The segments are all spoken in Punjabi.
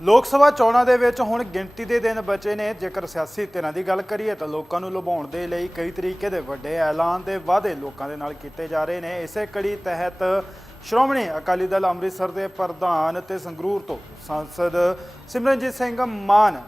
ਲੋਕ ਸਭਾ ਚੋਣਾਂ ਦੇ ਵਿੱਚ ਹੁਣ ਗਿਣਤੀ ਦੇ ਦਿਨ ਬਚੇ ਨੇ। ਜੇਕਰ ਸਿਆਸੀ ਧਿਰਾਂ ਦੀ ਗੱਲ ਕਰੀਏ ਤਾਂ ਲੋਕਾਂ ਨੂੰ ਲੁਭਾਉਣ ਦੇ ਲਈ ਕਈ ਤਰੀਕੇ ਦੇ ਵੱਡੇ ਐਲਾਨ ਦੇ ਵਾਅਦੇ ਲੋਕਾਂ ਦੇ ਨਾਲ ਕੀਤੇ ਜਾ ਰਹੇ ਨੇ। ਇਸੇ ਕੜੀ ਤਹਿਤ ਸ਼੍ਰੋਮਣੀ ਅਕਾਲੀ ਦਲ ਅੰਮ੍ਰਿਤਸਰ ਦੇ ਪ੍ਰਧਾਨ ਤੇ ਸੰਗਰੂਰ ਤੋਂ ਸੰਸਦ ਸਿਮਰਨਜੀਤ ਸਿੰਘ ਮਾਨ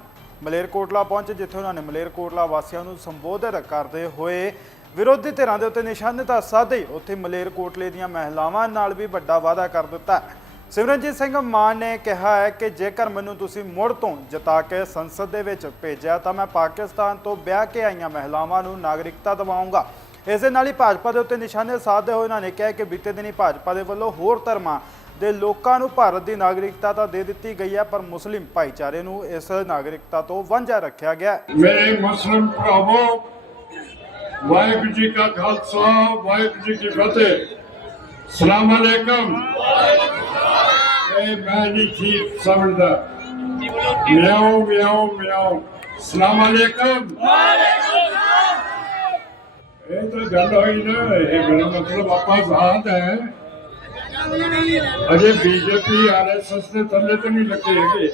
ਮਲੇਰਕੋਟਲਾ ਪਹੁੰਚੇ, ਜਿੱਥੇ ਉਹਨਾਂ ਨੇ ਮਲੇਰਕੋਟਲਾ ਵਾਸੀਆਂ ਨੂੰ ਸੰਬੋਧਿਤ ਕਰਦੇ ਹੋਏ ਵਿਰੋਧੀ ਧਿਰਾਂ ਦੇ ਉੱਤੇ ਨਿਸ਼ਾਨੇ ਤਾਂ ਸਾਧੇ ਉੱਥੇ ਮਲੇਰਕੋਟਲੇ ਦੀਆਂ ਮਹਿਲਾਵਾਂ ਨਾਲ ਵੀ ਵੱਡਾ ਵਾਅਦਾ ਕਰ ਦਿੱਤਾ। ਸਿਮਰਨਜੀਤ ਸਿੰਘ ਮਾਨ ਨੇ ਕਿਹਾ ਹੈ ਕਿ ਜੇਕਰ ਮੈਨੂੰ ਤੁਸੀਂ ਮੁੜ ਤੋਂ ਜਿਤਾ ਕੇ ਸੰਸਦ ਦੇ ਵਿੱਚ ਭੇਜਿਆ ਤਾਂ ਮੈਂ ਪਾਕਿਸਤਾਨ ਤੋਂ ਵਿਆਹ ਕੇ ਆਈਆਂ ਮਹਿਲਾਵਾਂ ਨੂੰ ਨਾਗਰਿਕਤਾ ਦਿਵਾਉਂਗਾ ਇਸ ਦੇ ਨਾਲ ਹੀ ਭਾਜਪਾ ਦੇ ਉੱਤੇ ਨਿਸ਼ਾਨੇ ਸਾਧਦੇ ਹੋਏ ਉਹਨਾਂ ਨੇ ਕਿਹਾ ਕਿ ਬੀਤੇ ਦਿਨੀ ਭਾਜਪਾ ਦੇ ਵੱਲੋਂ ਹੋਰ ਧਰਮਾਂ ਦੇ ਲੋਕਾਂ ਨੂੰ ਭਾਰਤ ਦੀ ਨਾਗਰਿਕਤਾ ਤਾਂ ਦੇ ਦਿੱਤੀ ਗਈ ਹੈ, ਪਰ ਮੁਸਲਿਮ ਭਾਈਚਾਰੇ ਨੂੰ ਇਸ ਨਾਗਰਿਕਤਾ ਤੋਂ ਵਾਂਝਾ ਰੱਖਿਆ ਗਿਆ ਮੇਰੇ ਮੁਸਲਿਮ ਭਰਾਵੋ, ਵਾਹਿਗੁਰੂ ਜੀ ਕਾ ਖਾਲਸਾ, ਵਾਹਿਗੁਰੂ ਜੀ ਕੀ ਫਤਿਹ। ਸਲਾਮ ਅਲੈਕਮ। ਇਹ ਮੈਂ ਨਹੀਂ ਠੀਕ ਸਮਝਦਾ ਮਿਆਉ ਮਿਆਉ ਮਿਆਉ ਸਲਾਮ ਅਲੈਕਮ ਇਹ ਤਾਂ ਗੱਲ ਹੋਈ ਨਾ ਇਹ ਮੇਰਾ ਮਤਲਬ ਆਪਾਂ ਆਜ਼ਾਦ ਹੈ ਅਜੇ ਬੀਜੇਪੀ ਆਰਐਸਐਸ ਦੇ ਥੱਲੇ ਤੇ ਨਹੀਂ ਲੱਗੇ ਹੈਗੇ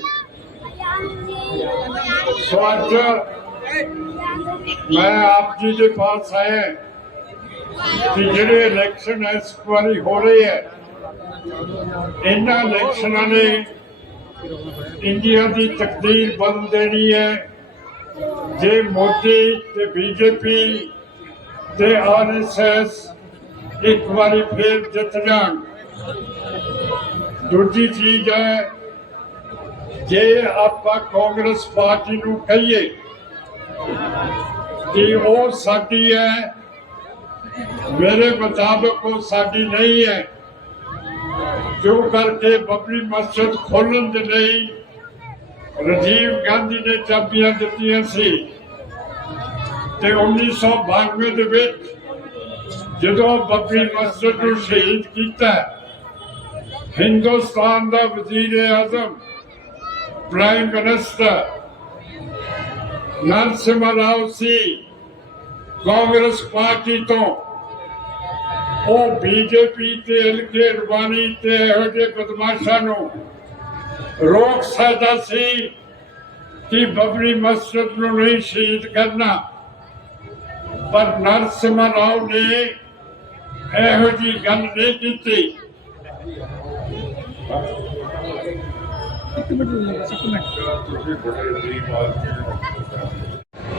ਸੋ ਅੱਜ ਮੈਂ ਆਪ ਜੀ ਦੇ ਪਾਸ ਆਇਆ ਕਿ ਜਿਹੜੇ ਇਲੈਕਸ਼ਨ ਇਸ ਵਾਰੀ ਹੋ ਰਹੇ ਹੈ ਇਹਨਾਂ ਇਲੈਕਸ਼ਨਾਂ ਨੇ ਇੰਡੀਆ ਦੀ ਤਕਦੀਰ ਬਦਲ ਦੇਣੀ ਹੈ। ਜੇ ਮੋਦੀ ਤੇ ਬੀਜੇਪੀ ਤੇ ਆਰਐਸਐਸ ਇੱਕ ਵਾਰੀ ਫੇਰ ਜਿੱਤ ਜਾਣ, ਦੂਜੀ ਚੀਜ਼ ਹੈ, ਜੇ ਆਪਾਂ ਕਾਂਗਰਸ ਪਾਰਟੀ ਨੂੰ ਕਹੀਏ ਕਿ ਉਹ ਸਾਡੀ ਹੈ, ਮੇਰੇ ਮੁਤਾਬਕ ਉਹ ਸਾਡੀ ਨਹੀਂ ਹੈ। ਜੋ ਕਰਕੇ ਬੱਬਰੀ ਮਸਜਿਦ ਖੋਲਣ ਦੇ ਲਈ ਰਾਜੀਵ ਗਾਂਧੀ ਨੇ ਚਾਬੀਆਂ ਦਿੱਤੀਆਂ ਸੀ ਤੇ 1992 ਦੇ ਵਿੱਚ ਜਦੋਂ ਬੱਬਰੀ ਮਸਜਿਦ ਨੂੰ ਸ਼ਹੀਦ ਕੀਤਾ, ਹਿੰਦੁਸਤਾਨ ਦਾ ਵਜ਼ੀਰ ਆਜ਼ਮ ਪ੍ਰਾਈਮ ਮਿਨਿਸਟਰ ਨਰਸਿਮਹਾ ਰਾਓ ਸੀ ਕਾਂਗਰਸ ਪਾਰਟੀ ਤੋਂ ਉਹ ਬੀਜੇਪੀ ਤੇ ਅਲਕੇ ਅਡਵਾਨੀ ਤੇ ਇਹੋ ਜਿਹੇ ਬਦਮਾਸ਼ਾਂ ਨੂੰ ਰੋਕ ਸਕਦਾ ਸੀ ਕਿ ਬਬਰੀ ਮਸਜਿਦ ਨੂੰ ਨਹੀਂ ਸ਼ਹੀਦ ਕਰਨਾ। ਪਰ ਨਰਸਿਮਾ ਰਾਓ ਨੇ ਇਹੋ ਜੀ ਗੱਲ ਨਹੀਂ ਕੀਤੀ।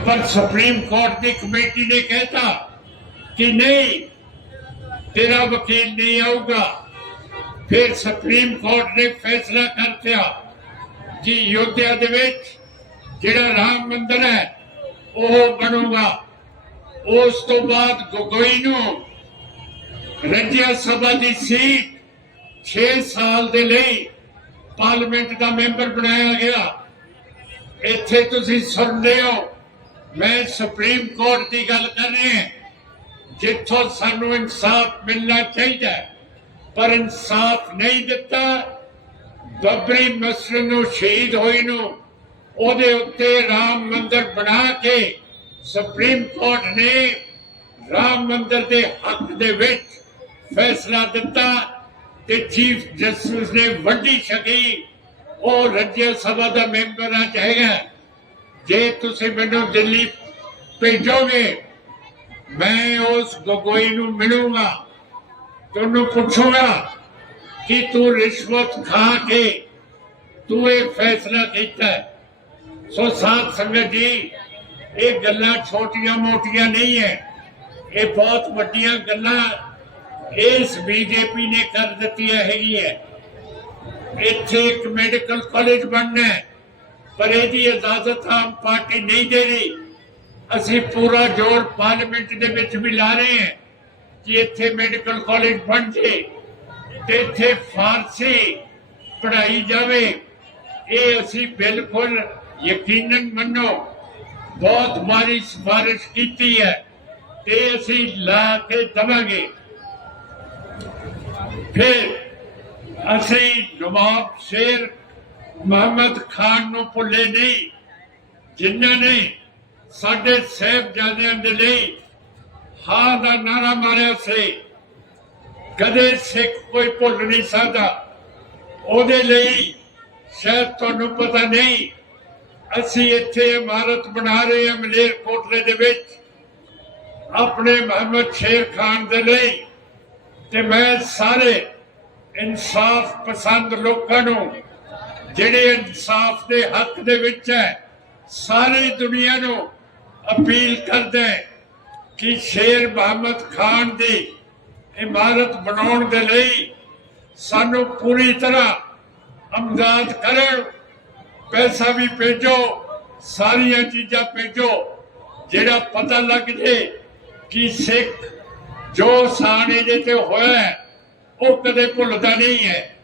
ਪਰ ਸੁਪਰੀਮ ਕੋਰਟ ਦੀ ਕਮੇਟੀ ਨੇ ਕਹਿਤਾ ਕਿ ਨਹੀਂ ਤੇਰਾ ਵਕੀਲ ਨਹੀਂ ਆਊਗਾ। ਫਿਰ ਸੁਪਰੀਮ ਕੋਰਟ ਨੇ ਫੈਸਲਾ ਕਰ ਦਿੱਤਾ ਕਿ ਯੋਧਿਆ ਦੇ ਵਿੱਚ ਜਿਹੜਾ ਰਾਮ ਮੰਦਰ ਹੈ, ਉਹ ਬਣੂਗਾ। ਉਸ ਤੋਂ ਬਾਅਦ ਗੋਗੋਈ ਨੂੰ ਰਜਿਆ ਸਭਾ ਦੀ ਸੀਟ 6 ਸਾਲ ਦੇ ਲਈ ਪਾਰਲੀਮੈਂਟ ਦਾ ਮੈਂਬਰ ਬਣਾਇਆ ਗਿਆ। ਇੱਥੇ ਤੁਸੀਂ ਸੁਣਦੇ ਹੋ, ਮੈਂ ਸੁਪਰੀਮ ਕੋਰਟ ਦੀ ਗੱਲ ਕਰ ਰਿਹਾ। ਜਿੱਥੋਂ ਸਾਨੂੰ ਇਨਸਾਫ ਮਿਲਣਾ ਚਾਹੀਦਾ ਪਰ ਇਨਸਾਫ ਨਹੀਂ ਦਿੱਤਾ, ਬੱਬਰੀ ਮਸਜਿਦ ਨੂੰ ਸ਼ਹੀਦ ਹੋਈ ਨੂੰ ਉਹਦੇ ਉੱਤੇ ਰਾਮ ਮੰਦਿਰ ਬਣਾ ਕੇ ਸੁਪਰੀਮ ਕੋਰਟ ਨੇ ਰਾਮ ਮੰਦਿਰ ਦੇ ਹੱਕ ਦੇ ਵਿੱਚ ਫੈਸਲਾ ਦਿੱਤਾ ਤੇ ਚੀਫ ਜਸਟਿਸ ਨੇ ਵੱਡੀ ਸ਼ਕੀ ਉਹ ਰਾਜ ਸਭਾ ਦਾ ਮੈਂਬਰ ਆ ਚਾਹੇਗਾ। ਜੇ ਤੁਸੀਂ ਮੈਨੂੰ ਦਿੱਲੀ ਭੇਜੋਗੇ ਮੈਂ ਉਸ ਗੋਗੋਈ ਨੂੰ ਮਿਲੂੰਗਾ। ਤੁਹਾਨੂੰ ਪੁੱਛੂੰਗਾ ਕਿ ਤੂੰ ਰਿਸ਼ਵਤ ਖਾ ਕੇ ਤੂੰ ਇਹ ਫੈਸਲਾ ਕੀਤਾ ਸੋ ਸਾਧ ਸੰਗਤ ਜੀ, ਇਹ ਗੱਲਾਂ ਛੋਟੀਆਂ ਮੋਟੀਆਂ ਨਹੀਂ ਹੈ। ਇਹ ਬਹੁਤ ਵੱਡੀਆਂ ਗੱਲਾਂ ਇਸ ਬੀਜੇਪੀ ਨੇ ਕਰ ਦਿੱਤੀਆਂ ਹੈਗੀ ਹੈ ਇੱਥੇ ਇੱਕ ਮੈਡੀਕਲ ਕਾਲਜ ਬਣਨਾ ਹੈ, ਪਰ ਇਹਦੀ ਇਜਾਜ਼ਤ ਆਮ ਪਾਰਟੀ ਨਹੀਂ ਦੇ ਰਹੀ। ਅਸੀਂ ਪੂਰਾ ਜ਼ੋਰ ਪਾਰਲੀਮੈਂਟ ਦੇ ਵਿੱਚ ਵੀ ਲਾ ਰਹੇ ਹਾਂ ਕਿ ਇੱਥੇ ਮੈਡੀਕਲ ਕਾਲਜ ਬਣ ਜੇ ਤੇ ਇੱਥੇ ਫਾਰਸੀ ਪੜ੍ਹਾਈ ਜਾਵੇ। ਇਹ ਅਸੀਂ ਬਿਲਕੁਲ ਯਕੀਨਨ ਮੰਨੋ, ਬਹੁਤ ਮਾਰੀ ਸਿਫਾਰਿਸ਼ ਕੀਤੀ ਹੈ ਤੇ ਅਸੀਂ ਲਾ ਕੇ ਦਵਾਂਗੇ। ਫਿਰ ਅਸੀਂ ਨਵਾਬ ਸ਼ੇਰ ਮੁਹੰਮਦ ਖਾਨ ਨੂੰ ਭੁੱਲੇ ਨਹੀਂ, ਜਿਨ੍ਹਾਂ ਨੇ ਸਾਡੇ ਸਾਹਿਬਜ਼ਾਦਿਆਂ ਦੇ ਲਈ ਹਾਂ ਦਾ ਨਾਰਾ ਮਾਰਿਆ ਸੀ। ਕਦੇ ਸਿੱਖ ਕੋਈ ਭੁੱਲ ਨਹੀਂ ਸਕਦਾ। ਉਹਦੇ ਲਈ ਸ਼ਾਇਦ ਤੁਹਾਨੂੰ ਪਤਾ ਨਹੀਂ, ਅਸੀਂ ਇੱਥੇ ਇਮਾਰਤ ਬਣਾ ਰਹੇ ਹਾਂ ਮਲੇਰਕੋਟਲੇ ਦੇ ਵਿੱਚ। ਆਪਣੇ ਮੁਹੰਮਦ ਸ਼ੇਰ ਖਾਨ ਦੇ ਲਈ ਤੇ ਮੈਂ ਸਾਰੇ ਇਨਸਾਫ ਪਸੰਦ ਲੋਕਾਂ ਨੂੰ, ਜਿਹੜੇ ਇਨਸਾਫ ਦੇ ਹੱਕ ਦੇ ਵਿੱਚ ਹੈ, ਸਾਰੀ ਦੁਨੀਆ ਨੂੰ ਅਪੀਲ ਕਰਦੇ ਕਿ ਸ਼ੇਰ ਮੁਹੰਮਦ ਖਾਨ ਦੀ ਇਮਾਰਤ ਬਣਾਉਣ ਦੇ ਲਈ ਸਾਨੂੰ ਪੂਰੀ ਤਰ੍ਹਾਂ ਅਮਦਾਦ ਕਰਨ, ਪੈਸਾ ਵੀ ਭੇਜੋ, ਸਾਰੀਆਂ ਚੀਜ਼ਾਂ ਭੇਜੋ, ਜਿਹੜਾ ਪਤਾ ਲੱਗ ਜੇ ਕਿ ਸਿੱਖ ਜੋ ਸਾਨ ਇਹਦੇ ਤੇ ਹੋਇਆ ਉਹ ਕਦੇ ਭੁੱਲਦਾ ਨਹੀਂ ਹੈ।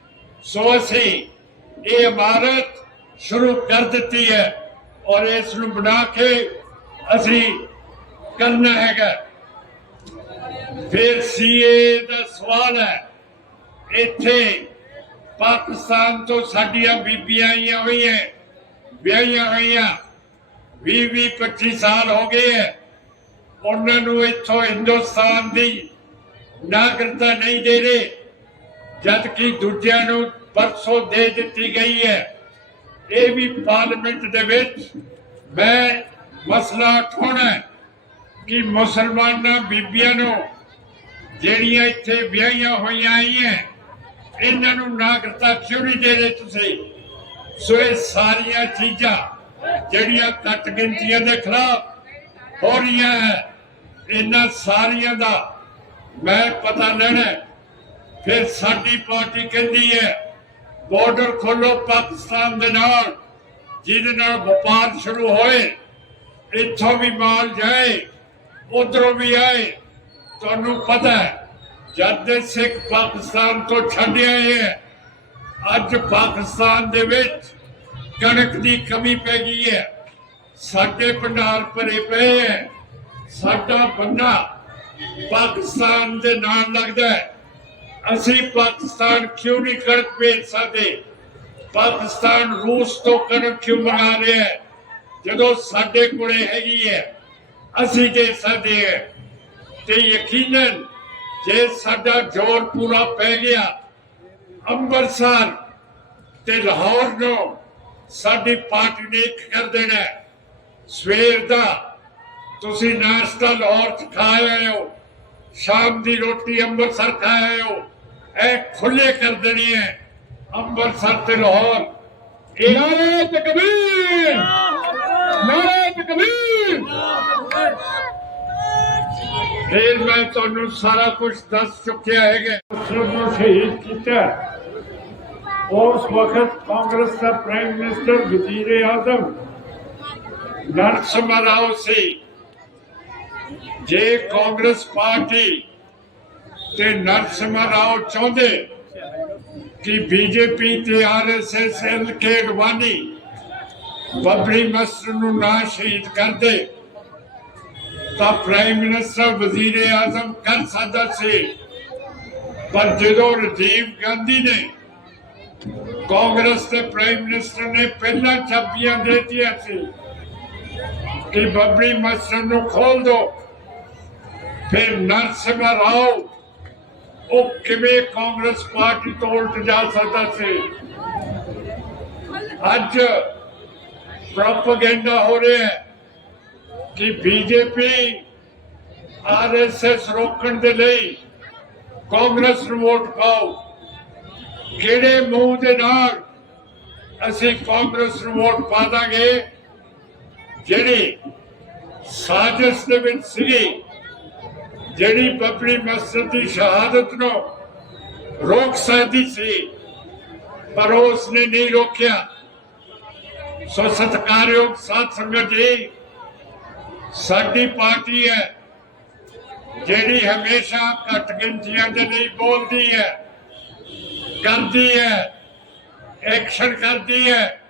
ਸੋ ਅਸੀਂ ਇਹ ਇਮਾਰਤ ਸ਼ੁਰੂ ਕਰ ਦਿੱਤੀ ਹੈ ਔਰ ਇਸ ਨੂੰ ਬਣਾ ਕੇ ਅਸੀਂ ਕਰਨਾ ਹੈਗਾ। ਫਿਰ ਸੀਏ ਦਾ ਸਵਾਲ ਹੈ, ਇੱਥੇ ਪਾਕਿਸਤਾਨ ਤੋਂ ਸਾਡੀਆਂ ਬੀਬੀਆਂ ਆਈਆਂ ਹੋਈਆਂ, ਵਿਆਹੀਆਂ ਹੋਈਆਂ 20 ਵੀਹ 25 ਸਾਲ ਹੋ ਗਏ ਹੈ। ਉਹਨਾਂ ਨੂੰ ਇੱਥੋਂ ਹਿੰਦੁਸਤਾਨ ਦੀ ਨਾਗਰਿਕਤਾ ਨਹੀਂ ਦੇ ਰਹੇ ਜਦ ਕਿ ਦੂਜਿਆਂ ਨੂੰ ਪਰਸੋਂ ਦੇ ਦਿੱਤੀ ਗਈ ਹੈ। ਇਹ ਵੀ ਪਾਰਲੀਮੈਂਟ ਦੇ ਵਿੱਚ ਮੈਂ ਮਸਲਾ ਉਠਾਉਣਾ ਕਿ ਮੁਸਲਮਾਨਾਂ ਬੀਬੀਆਂ ਨੂੰ ਜਿਹੜੀਆਂ ਇੱਥੇ ਵਿਆਹੀਆਂ ਹੋਈਆਂ ਆਈਆਂ, ਇਹਨਾਂ ਨੂੰ ਨਾਗਰਿਕਤਾ ਕਿਉਂ ਨਹੀਂ ਦੇ ਰਹੇ ਤੁਸੀਂ? ਸੋ ਇਹ ਸਾਰੀਆਂ ਚੀਜ਼ਾਂ ਜਿਹੜੀਆਂ ਘੱਟ ਗਿਣਤੀਆਂ ਦੇ ਖਿਲਾਫ ਹੋ ਰਹੀਆਂ ਹੈ, ਇਹਨਾਂ ਸਾਰੀਆਂ ਦਾ ਮੈਂ ਪਤਾ ਲੈਣਾ ਫਿਰ ਸਾਡੀ ਪਾਰਟੀ ਕਹਿੰਦੀ ਹੈ ਬਾਰਡਰ ਖੋਲੋ ਪਾਕਿਸਤਾਨ ਦੇ ਨਾਲ, ਜਿਹਦੇ ਨਾਲ ਵਪਾਰ ਸ਼ੁਰੂ ਹੋਏ। ਇੱਥੋਂ ਵੀ ਮਾਲ ਜਾਏ, ਉਧਰੋਂ ਵੀ ਆਏ। ਤੁਹਾਨੂੰ ਪਤਾ ਹੈ, ਜਦ ਦੇ ਸਿੱਖ ਪਾਕਿਸਤਾਨ ਤੋਂ ਛੱਡ ਆਏ ਹੈ, ਅੱਜ ਪਾਕਿਸਤਾਨ ਦੇ ਵਿੱਚ ਕਣਕ ਦੀ ਕਮੀ ਪੈ ਗਈ ਹੈ। ਸਾਡੇ ਭੰਡਾਰ ਭਰੇ ਪਏ ਹੈ। ਸਾਡਾ ਬੰਦਾ ਪਾਕਿਸਤਾਨ ਦੇ ਨਾਲ ਲੱਗਦਾ ਹੈ। ਅਸੀਂ ਪਾਕਿਸਤਾਨ ਕਿਉਂ ਨਹੀਂ ਕਣਕ ਭੇਜ ਸਕਦੇ? ਪਾਕਿਸਤਾਨ ਰੂਸ ਤੋਂ ਕਣਕ ਕਿਉਂ ਮੰਗਾ ਰਿਹਾ ਹੈ? ਜਦੋਂ ਸਾਡੇ ਕੋਲੇ ਹੈਗੀ ਹੈ, ਅਸੀਂ ਦੇ ਸਕਦੇ ਹਾਂ ਤੇ ਯਕੀਨਨ ਜੇ ਸਾਡਾ ਜ਼ੋਰ ਪੂਰਾ ਪੈ ਗਿਆ, ਅੰਮ੍ਰਿਤਸਰ ਤੇ ਲਾਹੌਰ ਨੂੰ ਸਾਡੀ ਪਾਰਟੀ ਨੇ ਇੱਕ ਕਰ ਦੇਣਾ ਸਵੇਰ ਦਾ ਤੁਸੀਂ ਨਾਸ਼ਤਾ ਲਾਹੌਰ ਚ ਖਾਏ ਹੋ, ਸ਼ਾਮ ਦੀ ਰੋਟੀ ਅੰਮ੍ਰਿਤਸਰ ਖਾ ਆਇਓ ਇਹ ਖੁੱਲੇ ਕਰ ਦੇਣੀ ਹੈ ਅੰਮ੍ਰਿਤਸਰ ਤੇ ਲਾਹੌਰ। ਇਹ ਨਾਰੇ ਤਕਬੀਰ ਨਾਰੇ ਤਕਬੀਰ ਫਿਰ ਮੈਂ ਤੁਹਾਨੂੰ ਸਾਰਾ ਕੁਝ ਦੱਸ ਚੁੱਕਿਆ ਹੈਗਾ। ਨੂੰ ਸ਼ਹੀਦ ਕੀਤਾ ਉਸ ਵਕਤ ਕਾਂਗਰਸ ਦਾ ਪ੍ਰਾਈਮ ਮਿਨਿਸਟਰ ਵਜ਼ੀਰ ਆਜ਼ਮ ਨਰਸਿਮਹਾ ਰਾਓ ਸੀ। ਜੇ ਕਾਂਗਰਸ ਪਾਰਟੀ ਤੇ ਨਰਸਿਮਹਾ ਰਾਓ ਚਾਹੁੰਦੇ ਕਿ ਬੀਜੇਪੀ ਤੇ ਆਰਐਸਐਸ ਕੇ ਅਡਵਾਨੀ ਬਬਰੀ ਮਸਰ ਨੂੰ ਨਾ ਸ਼ਹੀਦ ਕਰਦੇ, ਤਾਂ ਪ੍ਰਾਈਮ ਮਿਨਿਸਟਰ ਵਜ਼ੀਰ ਆਜ਼ਮ ਕਰ ਸਕਦਾ ਸੀ। ਪਰ ਜਦੋਂ ਰਾਜੀਵ ਗਾਂਧੀ ਨੇ ਕਾਂਗਰਸ ਦੇ ਪ੍ਰਾਈਮ ਮਿਨਿਸਟਰ ਨੇ ਪਹਿਲਾਂ ਚਾਬੀਆਂ ਦੇ ਦਿੱਤੀਆਂ ਸੀ, ਕਿ ਬਬਰੀ ਮਸਜਿਦ ਨੂੰ ਖੋਲ ਦੋ, ਫਿਰ ਨਰਸਿਮਹਾ ਰਾਓ ਉਹ ਕਿਵੇਂ ਕਾਂਗਰਸ ਪਾਰਟੀ ਤੋਂ ਉਲਟ ਜਾ ਸਕਦਾ ਸੀ? ਅੱਜ ਪ੍ਰੋਪਗੈਂਡਾ ਹੋ ਰਿਹਾ ਹੈ ਕਿ ਬੀਜੇਪੀ ਆਰਐਸਐਸ ਰੋਕਣ ਦੇ ਲਈ ਕਾਂਗਰਸ ਨੂੰ ਵੋਟ ਪਾਓ। ਕਿਹੜੇ ਮੂੰਹ ਦੇ ਨਾਲ ਅਸੀਂ ਕਾਂਗਰਸ ਨੂੰ ਵੋਟ ਪਾ ਦਾਂਗੇ? ਜਿਹੜੀ ਸਾਜ਼ਿਸ਼ ਦੇ ਵਿੱਚ ਸੀਗੀ, ਜਿਹੜੀ ਬੱਬਰੀ ਮਸਜਿਦ ਦੀ ਸ਼ਹਾਦਤ ਨੂੰ ਰੋਕ ਸਕਦੀ ਸੀ, ਪਰ ਉਸ ਨੇ ਨਹੀਂ ਰੋਕਿਆ। ਸੋ ਸਤਿਕਾਰਯੋਗ ਸਾਧ ਸੰਗਤ ਜੀ, ਸਾਡੀ ਪਾਰਟੀ ਹੈ, ਜਿਹੜੀ ਹਮੇਸ਼ਾ ਘੱਟ ਗਿਣਤੀਆਂ ਦੇ ਲਈ ਬੋਲਦੀ ਹੈ, ਕਰਦੀ ਹੈ ਐਕਸ਼ਨ ਕਰਦੀ ਹੈ।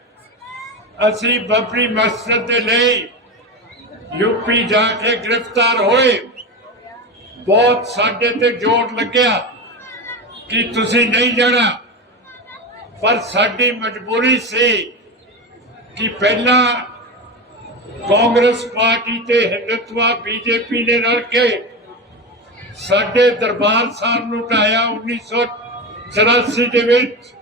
ਅਸੀਂ ਬੱਬਰੀ ਮਸਜਿਦ ਦੇ ਲਈ ਯੂਪੀ ਜਾ ਕੇ ਗ੍ਰਿਫਤਾਰ ਹੋਏ। ਬਹੁਤ ਸਾਡੇ ਤੇ ਜ਼ੋਰ ਲੱਗਿਆ ਕਿ ਤੁਸੀਂ ਨਹੀਂ ਜਾਣਾ, ਪਰ ਸਾਡੀ ਮਜਬੂਰੀ ਸੀ ਕਿ ਪਹਿਲਾਂ ਕਾਂਗਰਸ ਪਾਰਟੀ ਤੇ ਹਿੰਦੁਤਵਾ ਬੀਜੇਪੀ ਨੇ ਰਲ ਕੇ ਸਾਡੇ ਦਰਬਾਰ ਸਾਹਿਬ ਨੂੰ ਢਾਇਆ 1984 ਦੇ ਵਿੱਚ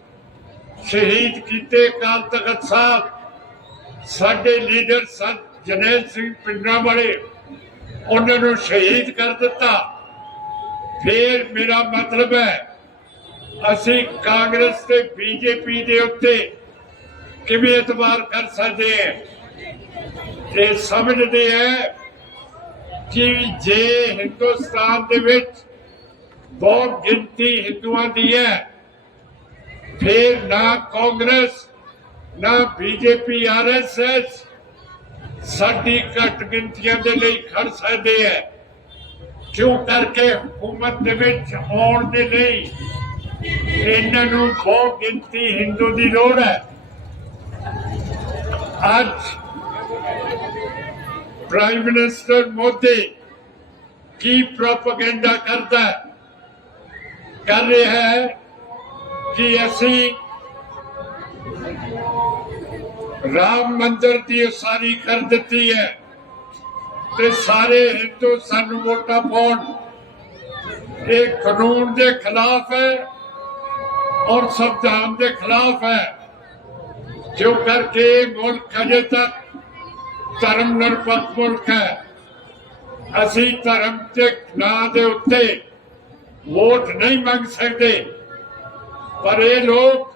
ਸ਼ਹੀਦ ਕੀਤੇ ਅਕਾਲ ਤਖਤ ਸਾਹਿਬ। ਸਾਡੇ ਲੀਡਰ ਸੰਤ ਜਨੇਲ ਸਿੰਘ ਪਿੰਡਾਂ ਵਾਲੇ, ਉਹਨਾਂ ਨੂੰ ਸ਼ਹੀਦ ਕਰ ਦਿੱਤਾ। ਫੇਰ ਮੇਰਾ ਮਤਲਬ ਹੈ, ਅਸੀਂ ਕਾਂਗਰਸ ਤੇ ਬੀਜੇਪੀ ਦੇ ਉੱਤੇ ਕਿਵੇਂ ਇਤਬਾਰ ਕਰ ਸਕਦੇ ਹੈ? ਤੇ ਸਮਝਦੇ ਹੈ ਕਿ ਜੇ ਹਿੰਦੁਸਤਾਨ ਦੇ ਵਿੱਚ ਬਹੁਤ ਗਿਣਤੀ ਹਿੰਦੂਆਂ ਦੀ ਹੈ, ਫਿਰ ਨਾ ਕਾਂਗਰਸ, ਨਾ ਬੀਜੇਪੀ ਆਰਐਸਐਸ ਸਾਡੀ ਘੱਟ ਗਿਣਤੀਆਂ ਦੇ ਲਈ ਖੜ ਸਕਦੇ ਹੈ। ਕਿਉਂ ਕਰਕੇ ਹਕੂਮਤ ਦੇ ਵਿੱਚ ਆਉਣ ਦੇ ਲਈ ਇਹਨਾਂ ਨੂੰ ਬਹੁਤ ਗਿਣਤੀ ਹਿੰਦੂ ਦੀ ਲੋੜ ਹੈ? ਅੱਜ ਪ੍ਰਾਈਮ ਮਿਨਿਸਟਰ ਮੋਦੀ ਕੀ ਪ੍ਰੋਪਗੈਂਡਾ ਕਰਦਾ ਹੈ? ਕਰ ਰਿਹਾ ਹੈ ਕਿ ਅਸੀਂ ਰਾਮ ਮੰਦਿਰ ਦੀ ਉਸਾਰੀ ਕਰ ਦਿੱਤੀ ਹੈ ਤੇ ਸਾਰੇ ਹਿੰਦੂ ਸਾਨੂੰ ਵੋਟਾਂ ਪਾਉਣ ਇਹ ਕਾਨੂੰਨ ਦੇ ਖਿਲਾਫ ਹੈ ਔਰ ਸੰਵਿਧਾਨ ਦੇ ਖਿਲਾਫ ਹੈ ਜੋ ਕਰਕੇ ਮੁਲਕ ਅਜੇ ਤੱਕ ਧਰਮ ਨਿਰਪੱਖ ਮੁਲਕ ਹੈ, ਅਸੀਂ ਧਰਮ ਦੇ ਨਾਂ ਦੇ ਉੱਤੇ ਵੋਟ ਨਹੀਂ ਮੰਗ ਸਕਦੇ। ਪਰ ਇਹ ਲੋਕ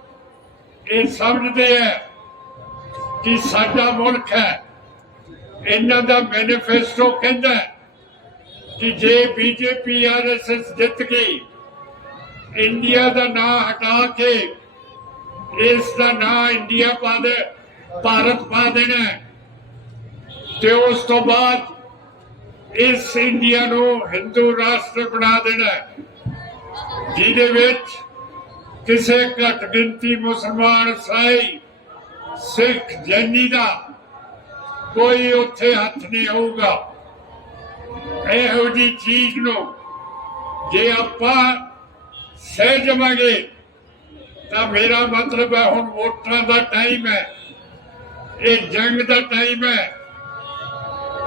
ਇਹ ਸਮਝਦੇ ਹੈ ਕਿ ਸਾਡਾ ਮੁਲਕ ਹੈ। ਇਹਨਾਂ ਦਾ ਮੈਨੀਫੈਸਟੋ ਕਹਿੰਦਾ ਕਿ ਜੇ ਬੀਜੇਪੀ ਆਰਐਸਐਸ ਜਿੱਤ ਗਈ, ਇੰਡੀਆ ਦਾ ਨਾਂ ਹਟਾ ਕੇ ਇਸ ਦਾ ਨਾਂ ਇੰਡੀਆ ਪਾ ਦੇ, ਭਾਰਤ ਪਾ ਦੇਣਾ ਤੇ ਉਸ ਤੋਂ ਬਾਅਦ ਇਸ ਇੰਡੀਆ ਨੂੰ ਹਿੰਦੂ ਰਾਸ਼ਟਰ ਬਣਾ ਦੇਣਾ ਜਿਹਦੇ ਵਿੱਚ ਕਿਸੇ ਘੱਟ ਗਿਣਤੀ ਮੁਸਲਮਾਨ ਸਾਈ ਸਿੱਖ ਜੈਨੀ ਦਾ ਕੋਈ ਉੱਥੇ ਹੱਥ ਨਹੀਂ ਆਊਗਾ। ਇਹੋ ਜੀ ਚੀਜ਼ ਨੂੰ ਜੇ ਆਪਾਂ ਸਹਿ ਜਾਵਾਂਗੇ ਤਾਂ ਮੇਰਾ ਮਤਲਬ ਹੈ ਹੁਣ ਵੋਟਾਂ ਦਾ ਟਾਈਮ ਹੈ। ਇਹ ਜੰਗ ਦਾ ਟਾਈਮ ਹੈ।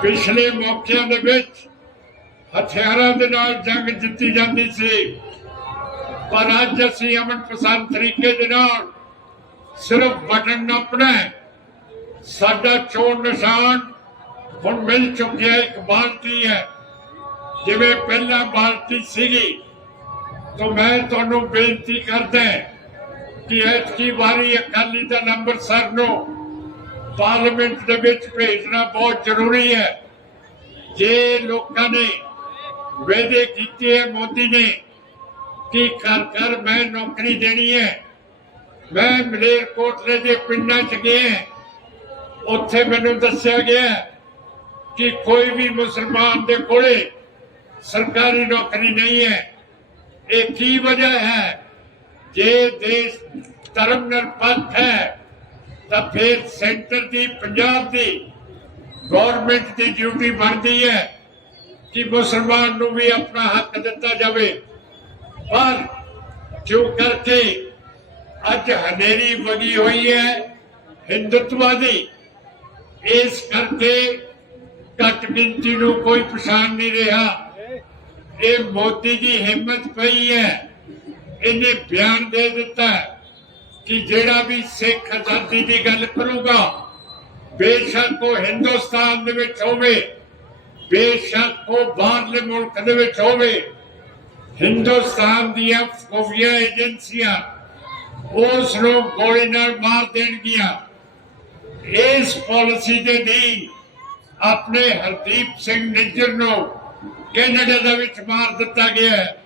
ਪਿਛਲੇ ਮੌਕਿਆਂ ਦੇ ਵਿੱਚ ਹਥਿਆਰਾਂ ਦੇ ਨਾਲ ਜੰਗ ਜਿੱਤੀ ਜਾਂਦੀ ਸੀ। ਪਰ ਅੱਜ ਅਸੀਂ ਅਮਨ ਪਸੰਦ ਤਰੀਕੇ ਦੇ ਨਾਲ ਸਿਰਫ ਬਟਨ ਨੱਪਣਾ ਹੈ। ਸਾਡਾ ਚੋਣ ਨਿਸ਼ਾਨ ਹੁਣ ਮਿਲ ਚੁੱਕਿਆ ਇੱਕ ਬਾਲਟੀ ਹੈ। ਜਿਵੇਂ ਪਹਿਲਾਂ ਬਾਲਟੀ ਸੀਗੀ। ਤਾਂ ਮੈਂ ਤੁਹਾਨੂੰ ਬੇਨਤੀ ਕਰਦਾ ਕਿ ਐਤਕੀ ਵਾਰੀ ਅਕਾਲੀ ਦਲ ਅੰਮ੍ਰਿਤਸਰ ਨੂੰ ਪਾਰਲੀਮੈਂਟ ਦੇ ਵਿੱਚ ਭੇਜਣਾ ਬਹੁਤ ਜ਼ਰੂਰੀ ਹੈ। ਜੇ ਲੋਕਾਂ ਨੇ ਵਾਅਦੇ ਕੀਤੇ ਹੈ, ਮੋਦੀ ਨੇ, ਕਿ ਘਰ ਘਰ ਮੈਂ ਨੌਕਰੀ ਦੇਣੀ ਹੈ, ਮੈਂ ਮਲੇਰਕੋਟਲੇ ਦੇ ਪਿੰਡਾਂ 'ਚ ਗਿਆ ਉੱਥੇ ਮੈਨੂੰ ਦੱਸਿਆ ਗਿਆ ਕਿ ਕੋਈ ਵੀ ਮੁਸਲਮਾਨ ਦੇ ਕੋਲੇ ਸਰਕਾਰੀ ਨੌਕਰੀ ਨਹੀਂ ਹੈ। ਇਹ ਕੀ ਵਜ੍ਹਾ ਹੈ? ਜੇ ਦੇਸ਼ ਧਰਮ ਨਿਰਪੱਖ ਹੈ, ਤਾਂ ਫਿਰ ਸੈਂਟਰ ਦੀ ਪੰਜਾਬ ਦੀ ਗਵਰਨਮੈਂਟ ਦੀ ਡਿਊਟੀ ਬਣਦੀ ਹੈ ਕਿ ਮੁਸਲਮਾਨ ਨੂੰ ਵੀ ਆਪਣਾ ਹੱਕ ਦਿੱਤਾ ਜਾਵੇ। ਪਰ ਜੋ ਕਰਕੇ ਅੱਜ ਹਨੇਰੀ ਵਗੀ ਹੋਈ ਹੈ ਹਿੰਦੁੱਤਵਾ ਦੀ ਇਸ ਕਰਕੇ ਘੱਟ ਗਿਣਤੀ ਨੂੰ ਕੋਈ ਪਛਾਣ ਨਹੀਂ ਰਿਹਾ। ਇਹ ਮੋਦੀ ਦੀ ਹਿੰਮਤ ਪਈ ਹੈ। ਇਹਨੇ ਬਿਆਨ ਦੇ ਦਿੱਤਾ ਕਿ ਜਿਹੜਾ ਵੀ ਸਿੱਖ ਆਜ਼ਾਦੀ ਦੀ ਗੱਲ ਕਰੂਗਾ, ਬੇਸ਼ੱਕ ਉਹ ਹਿੰਦੁਸਤਾਨ ਦੇ ਵਿੱਚ ਹੋਵੇ, ਬੇਸ਼ੱਕ ਉਹ ਬਾਹਰਲੇ ਮੁਲਕ ਦੇ ਵਿੱਚ ਹੋਵੇ, ਹਿੰਦੁਸਤਾਨ ਦੀਆਂ ਖੁਫੀਆ ਏਜੰਸੀਆਂ ਉਸ ਨੂੰ ਗੋਲੀ ਨਾਲ ਮਾਰ ਦੇਣਗੀਆਂ। ਇਸ ਪਾਲਿਸੀ ਦੇ ਦੀ ਆਪਣੇ ਹਰਦੀਪ ਸਿੰਘ ਨਿੱਜਰ ਨੂੰ ਕੈਨੇਡਾ ਦੇ ਵਿੱਚ ਮਾਰ ਦਿੱਤਾ ਗਿਆ ਹੈ।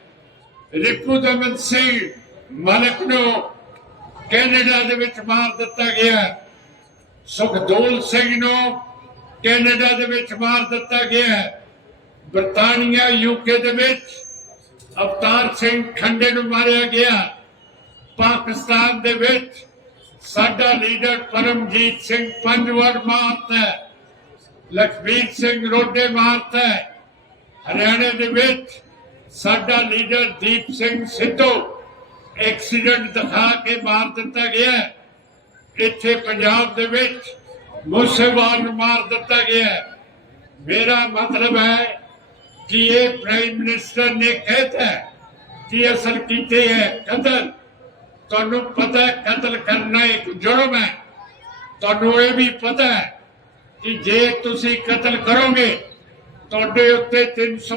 ਰਿਪੂ ਦਮਨ ਸਿੰਘ ਮਲਕ ਨੂੰ ਕੈਨੇਡਾ ਦੇ ਵਿੱਚ ਮਾਰ ਦਿੱਤਾ ਗਿਆ। ਹੈ ਸਿੰਘ ਨੂੰ ਕੈਨੇਡਾ ਦੇ ਵਿੱਚ ਮਾਰ ਦਿੱਤਾ ਗਿਆ। ਬਰਤਾਨੀਆ ਯੂਕੇ ਦੇ ਵਿੱਚ ਅਵਤਾਰ ਸਿੰਘ ਖੰਡੇ ਨੂੰ ਮਾਰਿਆ ਗਿਆ। ਪਾਕਿਸਤਾਨ ਦੇ ਵਿੱਚ ਸਾਡਾ ਲੀਡਰ ਪਰਮਜੀਤ ਸਿੰਘ ਪੰਜ ਵਾਰ ਮਾਰਤਾ ਹੈ। ਲਖਬੀਰ ਸਿੰਘ ਰੋਡੇ ਮਾਰਤਾ ਹਰਿਆਣੇ ਦੇ ਵਿੱਚ ਸਾਡਾ ਲੀਡਰ ਦੀਪ ਸਿੰਘ ਸਿੱਧੂ ਐਕਸੀਡੈਂਟ ਦਿਖਾ ਕੇ ਮਾਰ ਦਿੱਤਾ ਗਿਆ ਹੈ। ਇੱਥੇ ਪੰਜਾਬ ਦੇ ਵਿੱਚ ਮੂਸੇਵਾਲ ਨੂੰ ਮਾਰ ਦਿੱਤਾ ਗਿਆ ਮੇਰਾ ਮਤਲਬ ਹੈ ਕਿ ਇਹ ਪ੍ਰਾਈਮ ਮਿਨਿਸਟਰ ਨੇ ਕਹਿਤਾ ਕਿ ਅਸਲ ਕੀਤੇ ਹੈ ਕਤਲ। ਤੁਹਾਨੂੰ ਪਤਾ ਕਤਲ ਕਰਨਾ ਇੱਕ ਜੁਰਮ ਹੈ। ਤੁਹਾਨੂੰ ਇਹ ਵੀ ਪਤਾ ਹੈ ਕਿ ਜੇ ਤੁਸੀਂ ਕਤਲ ਕਰੋਗੇ, ਤੁਹਾਡੇ ਉੱਤੇ 300